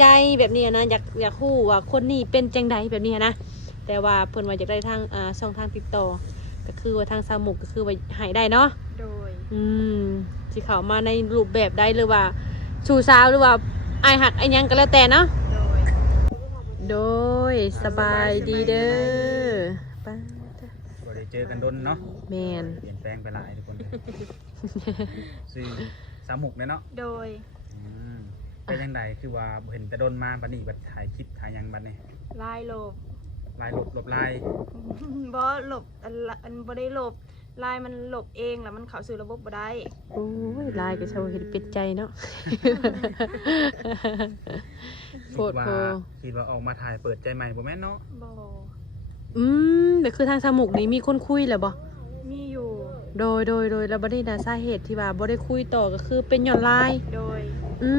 ใจแบบนี้นะอยากฮู้ว่าคนนี้เป็นจังใดแบบนี้นะแต่ว่าเพิ่นว่าอยากได้ทางช่องทางติดต่อก็คือว่าทางสามุกก็คือว่าให้ได้เนาะโดยสิเข้ามาในรูปแบบใดหรือว่าชูสาวหรือว่าอ้ายหักอ้ายหยังก็แล้วแต่เนาะโดยสบายดีเด้อป้า บ่ได้เจอกันดนเนาะ แม่น เปลี่ยนแปลงไปหลายทุกคนเลย ซื้อสามุกเนี่ยเนาะ โดย อืมเป็นยังไงคือว่าเห็นแต่ดนมาบัดนี้บัดถ่ายคลิปถ่ายหยังบัดนี้ ลายหลบ ลายลบลาย บ่หลบอันบ่ได้หลบลายมันหลบเองแล้วมันเข้าสู่ระบบบ่ได้ โอ้ยลายก็ชาวเห็นเป็ดใจเนาะ โพดโพ คิดว่าออกมาถ่ายเปิดใจใหม่บ่แม่นเนาะ บ่ แต่คือทางสามุกนี่มีคนคุยแล้วบ่ มีอยู่ โดยแล้วบ่ได้นะสาเหตุที่ว่าบ่ได้คุยต่อก็คือเป็นย้อนลาย โดย อื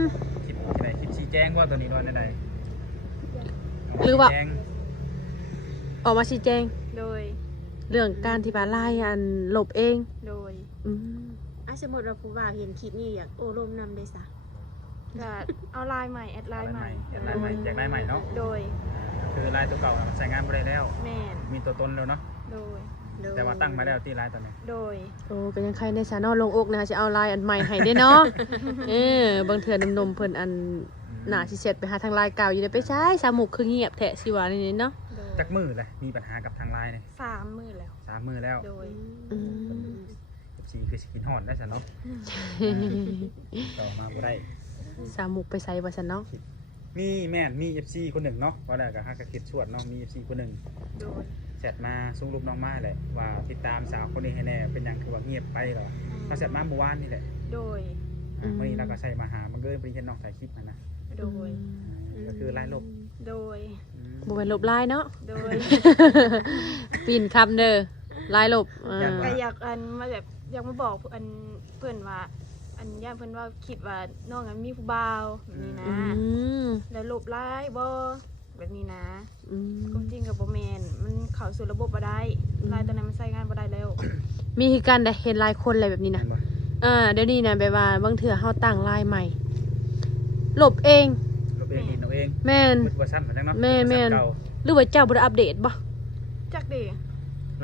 ม คลิปที่ไหนคลิปชี้แจงว่าตัวนี้ว่าใด หรือว่า ชี้แจง ออกมาชี้แจง โดย เรื่องการที่ว่าลายอันลบเอง โดย อืม สมมติว่าผู้บ่าวเห็นคลิปนี้อยากโอ้ลมนำได้ซะ ก็เอาลายใหม่แอดไลน์ใหม่ อยากได้ใหม่อยากได้ใหม่เนาะ โดย คือลายตัวเก่าน่ะมันใช้งานบ่ได้แล้ว แม่น มีตัวตนแล้วเนาะ โดย แต่ว่าตั้งมาแล้วที่ลายตัวนี้ โดย โอ้ก็ยังใครในชาแนลลงอกนะคะจะเอาลายอันใหม่ให้ได้เนาะ บางเทื่อหนมๆเพิ่นอันหน้าสิเสร็จไปหาทางลายเก่าอยู่ได้ไปใช้สามุกคือเงียบแท้สิว่านี่เนาะ โดย จักมือเลยมีปัญหากับทางไลน์เนี่ย 3 มื้อแล้ว 3 มือแล้ว โดย อืม 14คือสกินฮอนได้ฉันเนาะต่อมาบ่ได้ สามุกไปใส่ว่าซั่นเนาะ มีแม่นมี FC คนหนึ่งเนาะว่าแล้วก็ฮักก็คิดชวดเนาะมี FC คนหนึ่ง โดย แชทมาส่งรูปน้องมาแหละว่าติดตามสาวคนนี้ให้แน่เป็นหยังคือว่าเงียบไปเหรอเขาแชทมาเมื่อวานนี่แหละ โดย วันนี้เราก็ใส่มาหามันก็เลยไปเห็นน้องถ่ายคลิปนะ โดย ก็คือไล่ลบ โดย บ่แม่นลบลายเนาะ โดย ปีนคำเด้อลายลบก็อยากมาแบบอยากมาบอกอันเพื่อนว่า อันย่าเพื่อนว่าคิดว่าน้องอันมีผู้บ่าวแบบนี้นะ ม แล้วลบไล่บ่แบบนี้นะ อืม ก็จริงกับบ่แมนมันเข้าสู่ระบบบ่ได้ลายตัวนั้นมันใช้งานบ่ได้แล้ว มีคือกันได้เห็นหลายคนอะไรแบบนี้นะ เดี๋ยวนี้นะแบบว่าบางเถื่อเฮาตั้งลายใหม่ลบเอง ลบเองดินเอาเอง แม่น มืดเวอร์ชันเหมือนกันเนาะ แม่น เวอร์ชัเก่า หรือว่าเจ้าบ่ได้อัปเดตบ่ จักเด้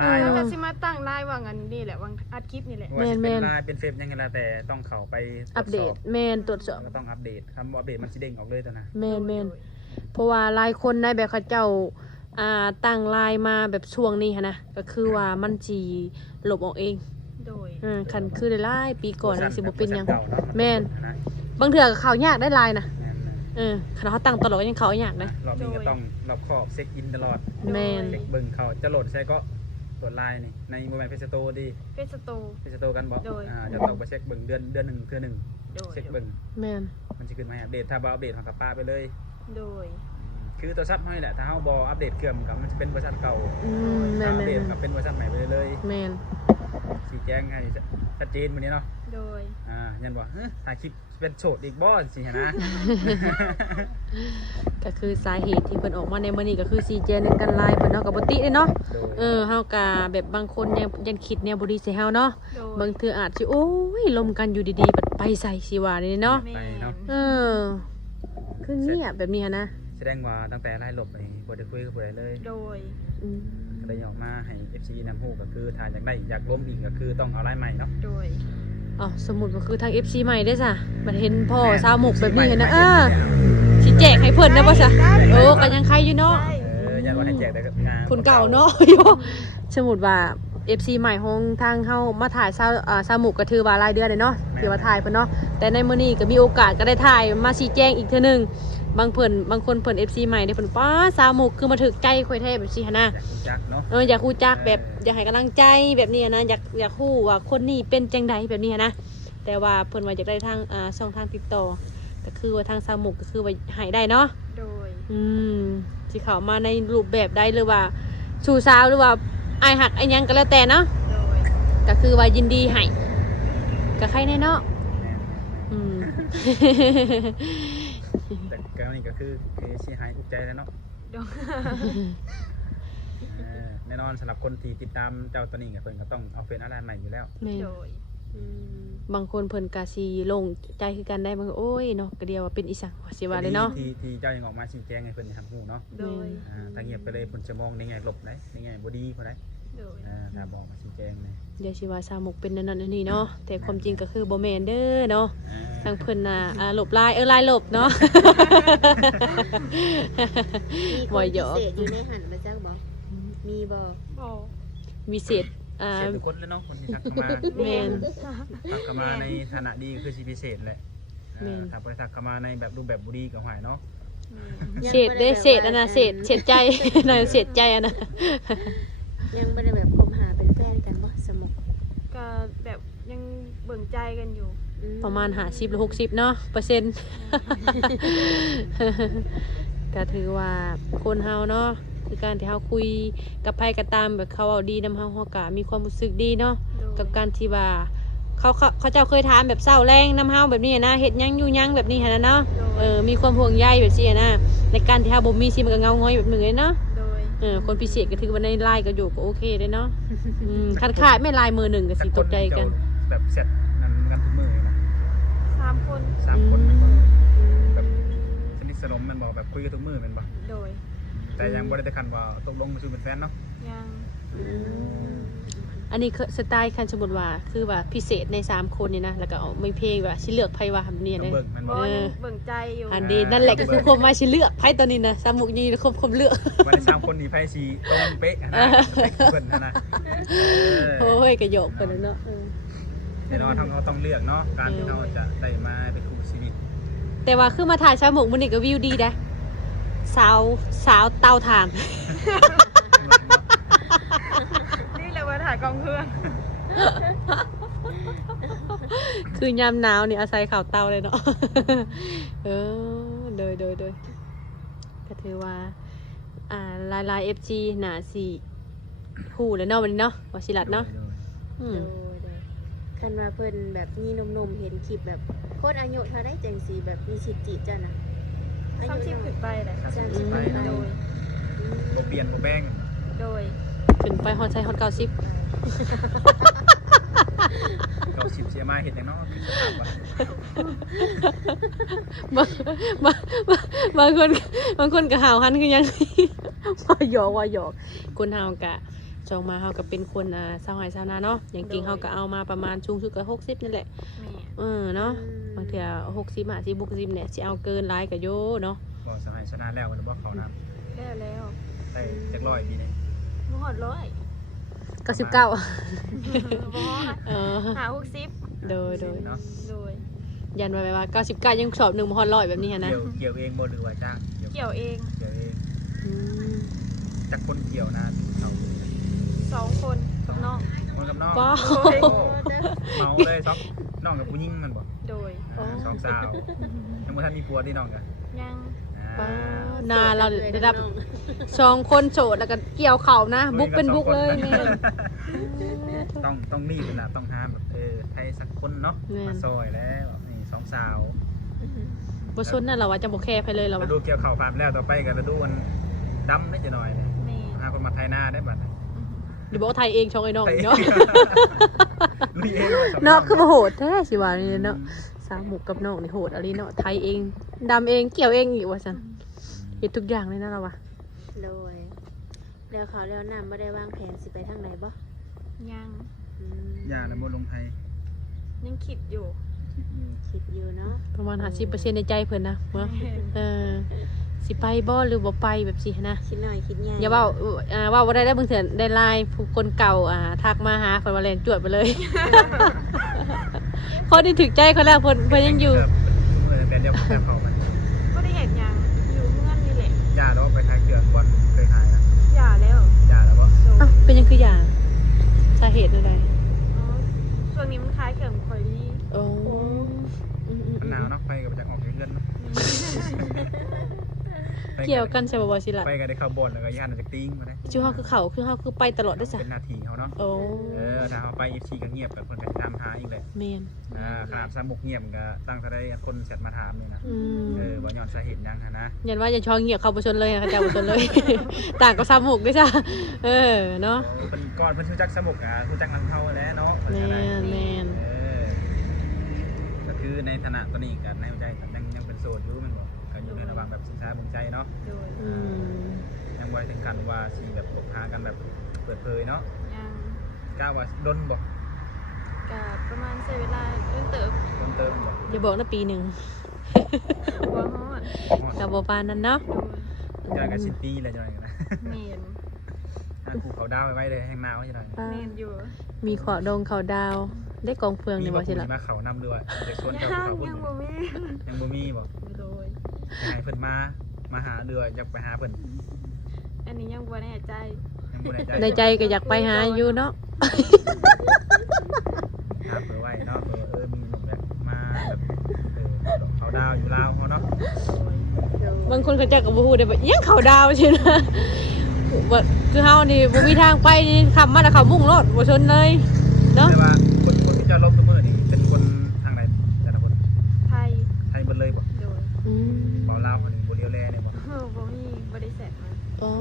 ลาย แล้วก็ เนาะ สิมาตั้งลายว่างั้นนี่แหละว่าอัดคลิปนี่แหละ ว่าจะ แม่ เป็น น ลายเป็นเฟซยังไงล่ะแต่ต้องเข้าไปตร อั ว ป จ เด สอ ต บ แม่นตรวจสอบ ก็ต้องอัปเดตคำว่าอัปเดตมันสิเด้งออกเลยตัวนะ แม่นเพราะว่าหลายคนได้แบบเขาเจ้าตั้งลายมาแบบช่วงนี้หั้นนะก็คือว่ามันสิลบออกเอง โดย คันคือได้หลายปีก่อนนี่สิบ่เป็นหยัง วอร์ชัเก่าเนาะ แม่น นะ บางเถื่อก็เข้ายากได้ลายนะ แม่น คันเขาตั้งตลอดยังเข้ายากนะ รอบนี้ก็ต้องรอบคอบเช็คอินตลอด แม่น เช็คเบิ่งเขาจะโหลดใช่ก็โหลดไลน์นี่ในโมบายเฟซโตดี เฟซสโตร์ เฟซโตกันบอก โดย จะต้องไปเช็คเบิ่งเดือนหนึ่งเทื่อหนึ่ง โดย เช็คเบิ่ง แม่น มันจะขึ้นมาให้อัปเดตถ้าบ่อัปเดตของกับป้าไปเลย โดย คือตัวซับให้แหละถ้าเฮาบ่อัปเดตเครื่องกับมันจะเป็นเวอร์ชันเก่า แม่ ถ้าน อัปเดต แม่น กับเป็นเวอร์ชันใหม่ไปเลย แม่น ชี้แจงให้ชัดเจนมื้อนี้เนาะ โดย ยันบอกถ่ายคลิปเป็นโฉดอีกบ่สินะ ก็คือสาเหตุที่เพิ่นออกมาในมื้อนี้ก็คือ4เจนกันลายเพิ่นเนาะก็บ่ติเด้เนาะ โดย เฮาก็แบบบางคนยังคิดแนวบ่ดีใส่เฮาเนาะ โดย บางเทื่ออาจสิโอ้ยลมกันอยู่ดีๆบัดไปใส่สิว่านี่เนาะ แม่ ไปเนาะ เออคือเงียบแบบนี้หั้นนะ แสดงว่าตั้งแต่ไล่หลบไปบ่ได้คุยกับผู้ใดเลย โดย อืม ก็เลยออกมาให้ FC นำฮู้ก็คือถ้าอยากได้อยากล้มอีกก็คือต้องเอาไลน์ใหม่เนาะ โดย อ๋อสมมุติว่าคือทาง FC ใหม่ได้ซะบัดเห็นพ่อสาวหมกแบบนี้เห็นนะสิแจกให้เพิ่นได้บ่ซะโอ้ก็ยังใครอยู่เนาะ ยันว่าให้แจกได้กับงาน คนเก่าเนาะ สมมุติว่า FC ใหม่ของทางเฮามาถ่ายซาวหมกก็ถือว่ารายเดือนเลยเนาะที่ว่าถ่ายเพิ่นเนาะแต่ในมื้อนี้ก็มีโอกาสก็ได้ถ่ายมาชี้แจงอีกเทื่อนึงบางคนเพิ่น FC ใหม่ได้เพิ่นป้าซาวหมกคือมาถึกใจข่อยแท้แบบซี่หั่นนะ อยากรู้จักเนาะ อยากฮู้จักแบบอยากให้กำลังใจแบบนี้นะอยากฮู้ว่าคนนี้เป็นจังใดแบบนี้นะแต่ว่าเพิ่นว่าอยากได้ทางช่องทางติดต่อก็คือว่าทางสามุกก็คือว่าให้ได้เนาะ โดย สิเข้ามาในรูปแบบใดหรือว่าชูสาวหรือว่าอ้ายหักอ้ายหยังก็แล้วแต่เนาะ โดย ก็คือว่ายินดีให้ก็ใครแน่เนาะ อืม แต่ก็นี่ก็คือสิหายอุกใจแล้วเนาะ โดย แน่นอนสำหรับคนที่ติดตามเจ้าตัวนี้กับเพิ่นก็ต้องเอาเฟซอะไรใหม่อยู่แล้ว แม่น โดย อืม บางคนเพิ่นก็สิลงใจคือกันได้บางโอ้ยเนาะก็เดียวว่าเป็นอีสังว่าสิว่าเลยเนาะ ที่เจ้ายังออกมาชี้แจงให้เพิ่นทางฮู้เนาะ โดย ถ้าเงียบไปเลยเพิ่นจะมองในแง่ลบได้ในแง่บ่ดีพุ่นได้ โดย ถ้าบอกมาชี้แจงเลย เดี๋ยวสิว่าสามุกเป็นนั่นนั่นนี่เนาะแต่ความจริงก็คือบ่แม่นเด้อเนาะทางเพิ่นน่ะหลบลายลายหลบเนาะ มีค บ่ น หย พิ อก เศษอยู่ในหันมาจักบ่มีบ่ บ่ มีเศษเสียทุกคนเลยเนาะคนที่ทักเข้ามา แม่น ทักเข้ามาในฐานะดีคือสิพิเศษแหละ แม่น ถ้าบ่ได้ทักเข้ามาในแบบรูปแบบบ่ดีก็หายเนาะ เศษเด้เศษอันน่ะเศษใจ น่ะเศษใจอันน่ะ ยังบ่ได้แบบคบหาเป็นแฟนกันบ่สมุก ก็แบบยังเบิ่งใจกันอยู่ อื ประมาณ50หรือ60เนาะเปอร์เซ็นต์ ก็ถือว่าคนเฮาเนาะคือการที่เฮาคุยกับไผก็ตามแบบเขาเอาดีนำเฮาก็มีความรู้สึกดีเนาะ โดย กับการที่ว่าเขาเจ้าเคยถามแบบเศร้าแรงนำเฮาแบบนี้นะเฮ็ดหยังอยู่หยังแบบนี้หั่นน่ะเนาะมีความห่วงใยแบบนี้นะในการที่เฮาบ่มีสิมันก็เงาง้อยแบบนึงเลยเนาะ โดย คนพิเศษก็ถือว่าในไลน์ก็อยู่ก็โอเคเด้เนาะคันขาดไม่ลายมือหนึ่งก็สิตกใจกัน แบบเสร็จนั่นกันทุกมื้อเลยนะ 3 คน 3คนแม่นบ่ อืม แบบสนิทสนมแม่นบ่แบบคุยกันทุกมื้อแม่นบ่ โดย แต่ยังบ่ได้ถึงขั้นว่าตกลงมาสู่เป็นแฟนเนาะ ยัง อันนี้คือสไตล์คันสมมุติว่าคือว่าพิเศษใน3คนนี่นะแล้วก็เอาไม่เพลงว่าสิเลือกไผว่าแบบนี้ ต้อง นะ เบิ่งแม่น บ่ บ่ ยังเบิ่งใจอยู่ อันดีนั่นแหละก็คือความหมายสิเลือกไผตัวนี้นะสามุกนี่คมเลือก ว่าใน3คนนี้ไผสิตรงเป๊ะนะเป๊ะเพิ่นนะ โอ้ยก็โยกไปแล้วเนาะ แน่นอนเขาต้องเลือกเนาะการที่เขาจะได้มาเป็นคู่ชีวิต แต่ว่าคือมาถ่ายสามุกมื้อนี้ก็วิวดีนะสาวเตาถ่าน นี่แหละว่าถ่ายกองเครื่อง คือยามหนาวนี่อาศัยข่าวเตาเลยเนาะ โดยก็ถือว่าลาย FG หนาสีคู่แล้วเนาะวันนี้เนาะวชิรัตน์เนาะอืม โดยคันว่าเพิ่นแบบมีหนุ่มๆเห็นคลิปแบบโคตรอายุเท่าได้จังสิแบบมีสิทธิ์จีบจ้ะนะอายุ 30ขึ้นไปแหละ 30ไปนะ โดย บ่เปลี่ยนบ่แบ่ง โดย ขึ้นไปฮอดใช้ฮอด90 90เสียมาเฮ็ดหยังเนาะคือสภาพว่า บางคนก็หาวหันคือยัง ว่าหยอกคนเฮากะจองมาเฮาก็เป็นคนชาวไร่ชาวนาเนาะอย่างจริงเฮาก็เอามาประมาณสูงสุดก็60นั่นแหละ แม่ เนาะบางเทื่อ60 50 60เนี่ยสิเอาเกินหลายก็โยเนาะ บ่สหายชนะแล้วมันบ่เข้าน้ำ แล้ว ได้จัก100ปีนี้ บ่ฮอดร้อย 99 บ่ฮอด หา60 โดย เนาะ โดย ยันว่า99ยังสอบ1บ่ฮอด100แบบนี้หันนะ เกี่ยวเองบ่หรือว่าจ้าง เกี่ยวเอง เกี่ยวเอง อืม จักคนเกี่ยวนะเขา 2 คนกับน้อง คนกับน้อง ป้า โอ้เมาเลยซ็อกน้องกับผู้หญิงมันบ่ โดย สองสาวยังบ่ทันมีผัวที่น้องกัน ยัง ป้านาเราได้รับ2คนโสดแล้วก็เกี่ยวเข่านะบุกเป็นบุกเลยแม่ ต้องมีขนาดต้องหาแบบไทยสักคนเนาะมาซอยแล้วนี่สองสาว บ่ชนนั่นเราว่าจะบ่แคร์ไปเลยเรา ฤ ว่า ดูเกี่ยวข้าวผ่านแล้วต่อไปก็ฤดูมันดำได้จะหน่อยเนี่ย แม่ หาคนมาไทยหน้าได้บัด หรือบอกไทยเองช่องไอ้น้องเนาะ ลุยเอง เนาะคือบ่โหดแท้สิว่านี่เนาะสาวหมูกับน้องนี่โหดอะไรเนาะไทยเองดำเองเกี่ยวเองอีกว่าซั่นเฮ็ดทุกอย่างเลยนะเราว่า โดยแล้วเขาแล้วน้ำบ่ได้วางแผนสิไปทางไหนบ่ ยัง อืม อย่าละบ่ลงไทย ยังคิดอยู่ คิดอยู่เนาะ ประมาณ50%ในใจเพิ่นนะเนาะสิไปบ่หรือบ่ไปแบบสินะ คิดหน่อยคิดใหญ่ อย่าเว้าว่าบ่ได้ได้บางเทื่อได้ไลน์ผู้คนเก่าทักมาหาเพิ่นว่าแล่นจวดไปเลย คนที่ถึกใจเขาแล้วเพิ่นยังอยู่ แต่เดียวแต่เขามัน ก็ได้เห็นยังอยู่เมื่อนนี่แหละ อย่าแล้วไปขายเกลือบอลเคยขายนะ อย่าแล้ว อย่าแล้วบ่ โดย อ้าวเป็นยังคืออย่างสาเหตุอะไร อ๋อช่วงนี้มันคล้ายเกี่ยวกับคอยลี่ โอ้อืม มันหนาวเนาะไปกับจากออกเงินเนาะ เกี่ยวกันใช่บ่บ่สิล่ะ ไปกันได้เข้าบอลแล้วก็ย่านจากติ้งมาได้ ชื่อเฮาคือเขาคือเฮาคือไปตลอดได้อจ้ะ เป็นนาทีเขาเนาะ โอ้ ถ้าเขาไป FC ก็เงียบกับคนก็ตามหาอีกเลย แม่น ขนาดสมุกเงียบก็ตั้งแต่ได้คนเสร็จมาถามเลยนะ อืม ว่าย้อนสาเหตุยังนะ ยันว่าจะชอเงียบเข้าบ่ชนเลยเขาจะบ่ชนเลย ต่างกับซามุกด้วยจ้ะเนาะ เป็นก่อนเพิ่นรู้จักสมุกรู้จักน้ำเท่าแล้วเนาะ แม่น คือในฐานะตอนนี้กับในหัวใจยังเป็นโสดอยู่มันบอกกันอยู่ในระหว่างแบบศึกษาบ่งใจเนาะ โดย ยังบ่ได้ถึงขั้นว่าสิแบบคบหากันแบบเปิดเผยเนาะ ยัง กล้าว่าดนบ่ ก็ประมาณใช้เวลาเรื่องเติบ ดนเติมบ่ อย่าบอกนะปีหนึ่ง บ่ฮอด กับโบปานนั้นเนาะ โดย จังกัน10 ปีแล้วจังไดกันนะ แม่น ถ้ากูเขาดาวไว้เลยแห้งหนาวจังได๋ แม่นอยู่ มีขอดงเขาดาว ได้กองเฟืองในบ่ใช่หรอ มีมาเขานำด้วยเด็กสวน ยั เจ้าง เขาพุ่น ยังบ่มี ยังบ่มีบ่ โดย ให้เพิ่นมาหาเดืออยากไปหาเพิ่น อันนี้ยังบ่แน่ใจ ยังบ่แน่ใจ ในใจก็อยากไปหาอยู่เนาะ หาเผื่อไว้เนาะเผื่อมีหนุ่มแบบมาแบบเขาดาวอยู่ลาวเฮาเนาะ โดย บางคนเขาจะกับบูฮูได้แบบยังเขาดาวใช่ไหมว่าคือเฮานี่บ่มีทางไปนี่ขับมาแต่เขามุ่งรถบ่ชนเลยเนาะ แต่ว่าคนที่จะลบทุกมื้อนี่เป็นคนทางไหนแต่ละคน ไทย ไทยเบิดเลยบ่ โดย อืม บ่ลาวคนนี้บ่เลียวแลเนี่ยบ่ บ่มีบ่ได้แซดมา อ๋อ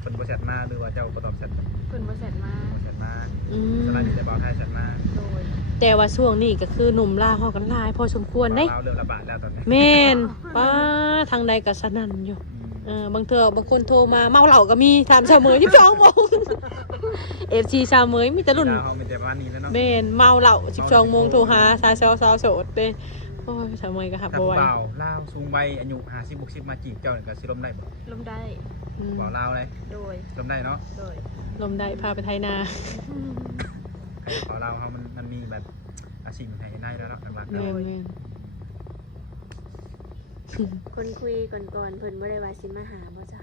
เพิ่นบ่แชทมาหรือว่าเจ้าบ่ตอบแชทบ่ เพิ่นบ่แซดมา แชทมา อืม สลายมีแต่บ่าวไทยแชทมา โดย แต่ว่าช่วงนี้ก็คือหนุ่มลาวเฮากันหลายพอสมควรเด้ บ่าวลาวเริ่มระบาดแล้วตอนนี้ แม่นป้าทางใดก็สนั่นอยู่บางเทื่อบางคนโทรมาเมาเหล้าก็มีถามชาวเมย12โมง FC ชาวเมยมีแต่รุ่น ลาวเฮามีแต่ประมาณนี้แล้วเนาะ แม่นเมาเหล้า12โมงโทรหาสาวโสดเด้โอ้ยชาวเมยก็หับ ถ้า บ่ ผู้ ไหว บ่าวลาวสูงวัยอายุ50 60มาจีบเจ้านี่ก็สิล้มได้บ่ ลมได้ อืม บ่าวลาวเลย โดย ล้มได้เนาะ โดย ลมได้พาไปไทยนา บ่าวลาวเฮามันมีแบบอาชีพไทยได้แล้วเนาะหลักๆ แม่ เนาะ นแม่น คนคุยก่อนๆเพิ่นบ่ได้ว่าสิมาหาบ่จ้ะ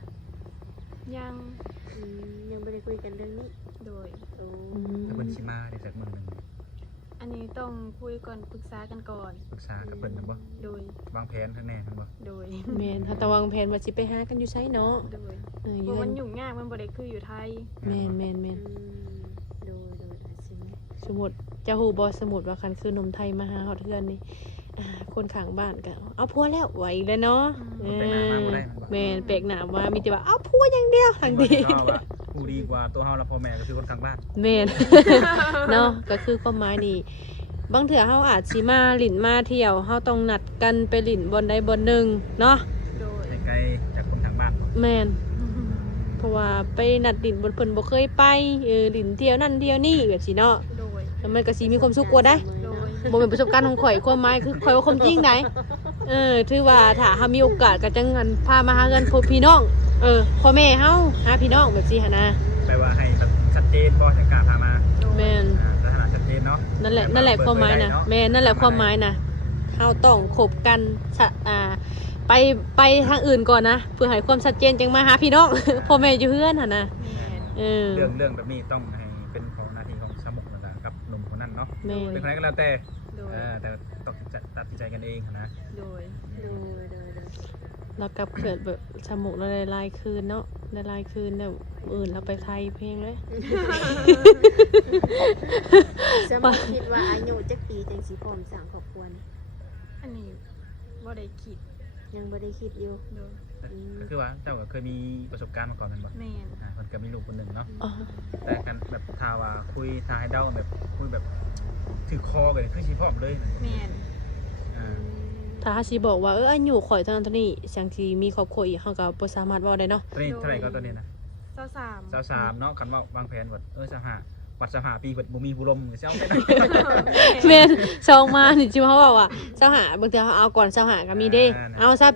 ยัง ยังบ่ได้คุยกันเรื่องนี้ โดย โอ้ อืม แล้วเพิ่นสิมาได้สักมื้อหนึง อันนี้ต้องคุยก่อนปรึกษากันก่อน ปรึกษากับเพิ่นกันบ่ โดยว างแผนข้างแน่กันบ่ โดย แม่นถ้าตะวางแผนว่าสิไปหากันอยู่ไสเนาะ โดย อ เพ ยู่ ราะ เฮือ มันยุ่งยากมันบ่ได้คืออยู่ไทย แม่นแม่นแม่น โดยอาจสิแม่ สมมุติจะฮู้บ่สมมุติว่าคันคือหนมไทยมาหาฮอดเฮือนนี่คนข้างบ้านก็เอาผัวแล้วไหวแล้วเนาะแม่นแปลกหน้าว่ามีแต่ว่าเอาผัวอย่างเดียวทางดี เนาะว่าผู้ดีกว่าตัวเฮาและพ่อแม่ก็คือคนข้างบ้าน แม่น เนาะก็คือความหมายนี่บางเถื่อเฮาอาจสิมาหลินมาเที่ยวเฮาต้องนัดกันไปหลินบนใดบนหนึ่งเนาะ โดย ไกลๆจากคนข้างบ้านเนาะ แม่นเพราะว่าไปนัดหลินบนเพิ่นบ่เคยไปหลินเที่ยวนั่นเที่ยวนี่แบบสิเนาะ โดย แล้วมันก็สิมีความสุขกว่าได้ โดย บ่เป็นประสบการณ์ของข่อยความหมายคือข่อยว่าความจริงได้ถือว่าถ้าเฮามีโอกาสก็จังหันพามาหากันพบพี่น้องพ่อแม่เฮาหาพี่น้องแบบสิหั่นนะ แปลว่าให้แบบชัดเจนบ่จะกล้าพามา แม่น สถานะชัดเจนเนาะ นั่นแหละความหมายนะแม่นั่นแหละความหมายนะเฮาต้องคบกันไปทางอื่นก่อนนะเพื่อให้ความชัดเจนจังมาหาพี่น้อง พ่อแม่อยู่เฮือนหั่นนะ แม่น เรื่องแบบนี้ต้องให้เป็นของหน้าที่ของสมุกนะครับหนุ่มคนนั้นเนาะ แม่ เป็นคนไหนก็แล้วแต่ โดย แต่ต้องตัดสินใจกันเองนะ โดย เรากลับเกิดแบบสมุกเราได้ลายคืนเนาะได้ลายคืนแบบอื่นเราไปไทยเพลงเลย สมมุติคิดว่าอายุจักปีจังสิพร้อมสร้างครอบครัวนี่ อันนี้บ่ได้คิด ยังบ่ได้คิดอยู่ โดย ก็คือว่าเจ้าก็เคยมีประสบการณ์มาก่อนเป็นบ่ แม่น คนก็มีลูกคนหนึ่งเนาะ อ๋อ แต่กันแบบทาว่าคุยทาให้เดาแบบคุยแบบถือคอกันคือชีพร้อมเลย แม่น ถ้าฮาสิบอกว่าอายุข่อยเท่านั้นเท่านี้สังทีมีครอบครัวอีกเฮาก็บ่สามารถเว้าได้เนาะ ตัวนี้เท่าไหร่ก็ตัวนี้นะ 23 23เนาะคันว่าวางแผนว่า25วัด25ปีเพิ่นบ่มีผู้ลมเจ้าไปได้ แม่นซองมานี่จิเขาบอกว่าเจ้าหาบางทีเขาเอาก่อนเจ้าหาก็มีเด้เอาซะ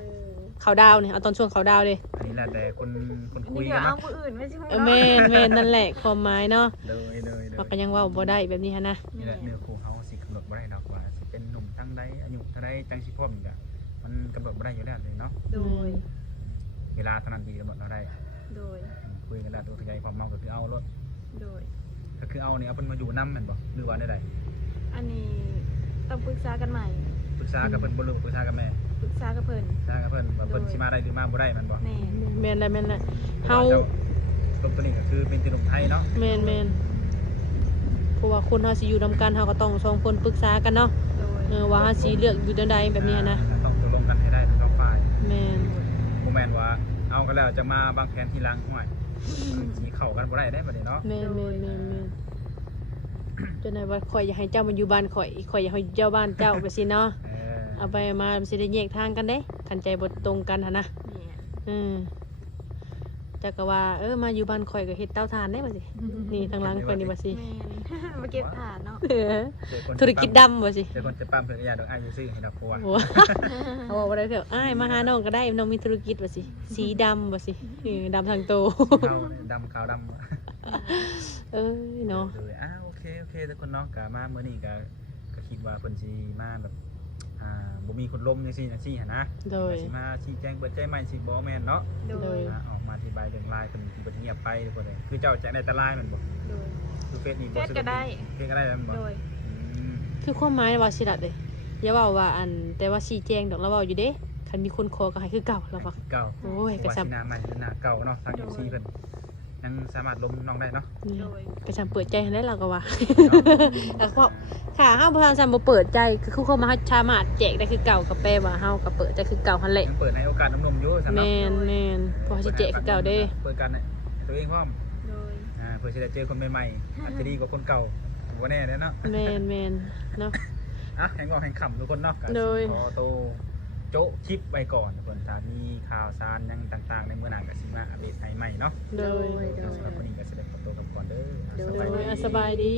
เขาดาวนี่เอาตอนช่วงเขาดาวเด้ อันนี้แหละแต่คน อัน คุ นี้ ย เดี๋ย กั วน เอา เนาะ ผู้อื่นไม่ใช่ผู้ แม่นนั่นแหละความหมายเนาะ เลย มันก็ยังเว้าบ่ได้แบบนี้หันนะ นี่แหละเนื้อคู่เฮาสิกำหนดบ่ได้ดอกว่าสิเป็นหนุ่มทั้งใดอายุเท่าใดจังสิพร้อมนี่ก็มันกำหนดบ่ได้อยู่แล้วเลยเนาะ โดย เวลาเท่านั้นที่กำหนดเราได้ โดย คุยกันแล้วตัวใจความเมาก็คือเอารถ โดย ก็คือเอาเนี่ยเอาเพิ่นมาอยู่นำแม่นบ่หรือว่าได้ อันนี้ต้องปรึกษากันใหม่ ปรึกษากับเพิ่นบ่รู้ปรึกษากับแม่ ปรึกษากับเพิ่น ปรึกษากับเพิ่นว่าเพิ่นสิมาได้หรือมาบ่ได้แม่นบ่ แม่น แม่นแล้วเฮา ลมตัวนี้ก็คือเป็นหนุ่มไทยเนาะ แม่นเพราะว่าคนเฮาสิอยู่นํกันเฮาก็ต้องสองคนปรึกษากันเนาะ โดย ว่าเฮาสิเลือกอยู่จังใดแบบนี้หั้นนะ ต้องตกลงกันให้ได้ทั้งสองฝ่าย แม่น บ่แม่นว่าเอากันแล้วจะมาบางแผนทีหลังห้วยสิเข้ากันบ่ได้ได้บัดนี้เนาะ แม่น จนได้ว่าข่อยอยากให้เจ้ามาอยู่บ้านข่อยอยากให้เจ้าบ้านเจ้าไปสิเนาะ เออ เอาไปมามันสิได้แยกทางกันเด้คันใจบ่ตรงกันหั่นนะ เนี่ย จักก็ว่ามาอยู่บ้านข่อยก็เฮ็ดเตาถ่านได้บ่สิ นี่ทางหลังข่อยนี่บ่สิ แม่น มาเก็บถ่านเนาะ เออ เจอคน ธุรกิจดำบ่สิ เจอคนจะปั๊มเพิ่นก็อยากดอกอ้ายอยู่ซื้อให้ดอกพัว โอ้เขาบอกว่าได้เถอะอ้ายมาหาน้องก็ได้น้องมีธุรกิจบ่สิสีดำบ่สิดำทางโต ขาวดำขาวดำ เนาะ เลยโอเคทุกคนเนาะก็มามื้อนี้ก็คิดว่าเพิ่นสิมาแบบบ่มีคนล้มจังซี่หั่นนะ โดย สิมาชี้แจงเปิดใจใหม่สิบ่แม่นเนาะ โด โด ย ย ออกมาอธิบายเรื่องลายเพิ่นที่บ่เงียบไปทุกคนเลยคือเจ้าจะได้แต่ลายมันบ่ โดย คือเฟซนี่ เฟซก็ได้ เฟซก็ได้แล้วมันบ่ โดย อืม คือความหมายว่าสิลัดเด้อย่าเว้าว่าแต่ว่าชี้แจงดอกเราเว้าอยู่เด้คันมีคนขอก็ให้คือเก่าเราว่า เก่า โอ้ยกระ ว่า ชับ สิหน้าใหม่หรือหน้าเก่าเนาะทาง โดย FC เพิ่นยังสามารถล้มน้องได้เนาะ โดย กระชับเปิดใจให้ได้เราก็ว่า แต่พอค่ะเฮาบ่ทันซ้ํบ่เปิดใจคือเข้ามาเฮาสามารถแจกได้คือเก่าก็แปลว่าเฮาก็เปิดใจคือเก่าหั่นแหละ ยังเปิดให้โอกาสหนุ่มๆอยู่สำหรับ แม่นพอสิแจกคือเก่าเด้ เปิดกันให้ตัวเองพร้อม โดย เพื่อจะได้เจอคนใหม่ๆอาจจะดีกว่าคนเก่าบ่แน่เด้อเนาะ แม่นเนาะ แห่งบอกแห่งขำทุกคนเนาะก็ โดย ขอโตโจ๊ะคลิปไว้ก่อนทุกคนถ้ามีข่าวสารยังต่างๆ ในเมื่อหนังกับสิมาอัปเดตให้ใหม่เนาะ โดย สำหรับวันนี้ก็แสดงขอตัวกับก่อนเด้อ โด สบายดี ยสบายดี